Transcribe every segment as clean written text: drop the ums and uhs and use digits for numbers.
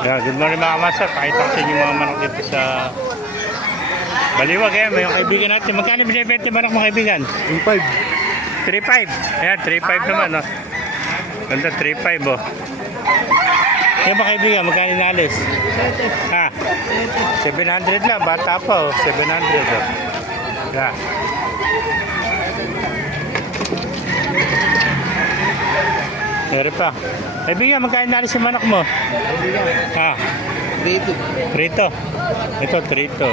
Yeah, good morning mga master. Pakita ko sa inyo mga manok dito sa Baliwag. Ayan, may kaibigan natin. Magkano binibenta yung manok mga kaibigan? 3.5. 3.5. Ayan, 3.5 naman. Oh. Ganda, 3.5 oh. Yung mga kaibigan, magkano inalis? Ha? 700 lang. Bata pa oh. 700 oh. Yeah. Meron pa. Kaibigan, magkano inalis yung manok mo? Ha? Trito. Ito, trito.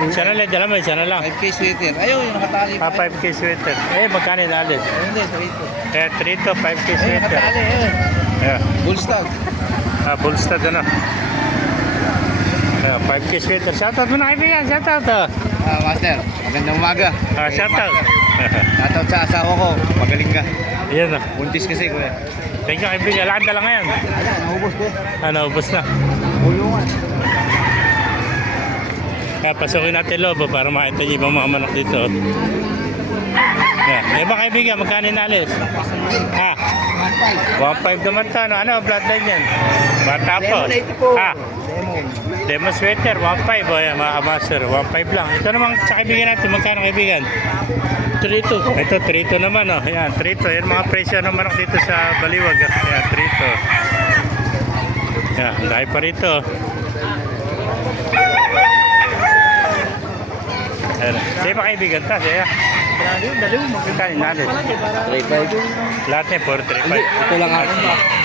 Isa na lang, dala mo, isa na lang. 5K sweater. Ayaw, yung nakatali pa. 5K sweater. Eh, magkano inalis? Hindi, trito. Eh, trito, 5K Ay, sweater. nakatali, eh. Yeah. Bullstag. Bullstad ano. 5K sweater. Shoutout mo na kaibigan, shoutout oh. Master, magandang umaga. Shoutout. Shoutout sa asawa ko. Magaling ka. Yan oh. Buntis kasi, kuya. Thank you kaibigan. Lakad na lang ngayon. Naubos ko. Ubos na. Ulungan. Kaya pasukin natin lobo para makita niyo ibang mga manok dito. Yan. Eh ba kaibigan, magkano inalis? 1.5 naman to. Ano, bloodline yan? Bata po. Lemon sweater, 1.5 o yan mga kamaster. 1.5 lang. Ito naman sa kaibigan natin, magkano kaibigan? 3.2. Ito, 3.2 naman o. Yan, 3.2. Yan mga presyo ng manok dito sa Baliwag. Yan, 3.2. Yan, dahil pa rito. Sige pa kaibigan ta, siya. Magkano inalis? 3.5. Lahat niya, 4.35. Ito lang ako.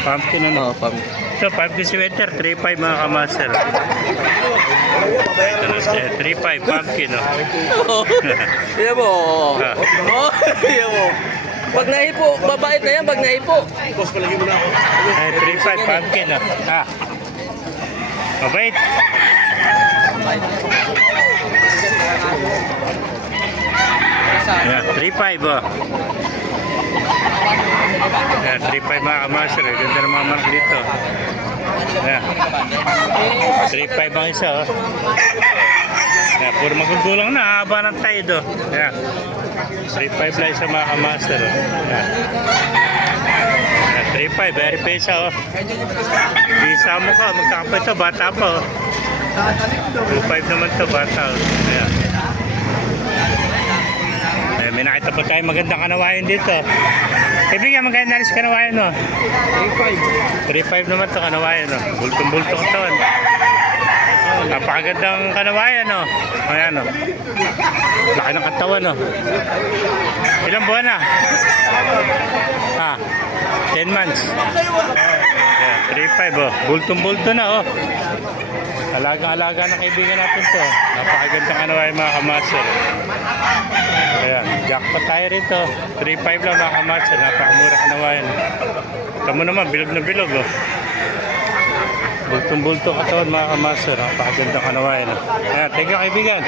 Pumpkin ano? Oo, pumpkin. So, 5 sweater, 3.5 mga kamaster. Ito na siya, 3.5 pumpkin, no? Iya mo. Iya mo. Pag nahipo, babait na yan, pag nahipo. Ay, 3.5 pumpkin, no? Mabait. Ayan, 3.5, oh. Ayan, 3.5 mga kamaster. Ganda ng mga manok dito. Ayan. 3.5 ang isa, oh. Ayan, puro magugulang na. Haba ng tide, oh. Ayan. 3.5 lang isa mga kamaster, oh. Ayan. Ayan, 3.5, very pesa, oh. Bisa mo ka, magkakapa ito, bata pa, oh. 2.5 naman ito, bata, oh. Ayan. May nakita pa tayo magandang kanawayan dito. Kaibigan, magkano nalis kanawayan, no? 3.5 naman ito kanawayan, no? Bultong-bultong ito. Napakagandang kanawayan, no? Ayan, no? Laki ng katawan, no? Ilang buwan na? 10 months. Ayan, 3.5, oh. Bultong-bulto na, oh. Alagang-alaga ng kaibigan natin to. Napakagandang kanawayan mga kamaster. Ayan, jackpot tayo rito. 3.5 lang mga kamaster. Napakamura kanawayan. Tamo naman, bilog na bilog, oh. Bultong-bulto katawan mga kamaster. Napakagandang kanawayan. Ayan, thank you kaibigan.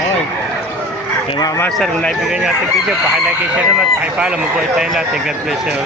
Okay, mga kamaster, kung naibigan niyo ating video, pakilike, share naman, pakipala, mabuhay tayo natin. God bless you.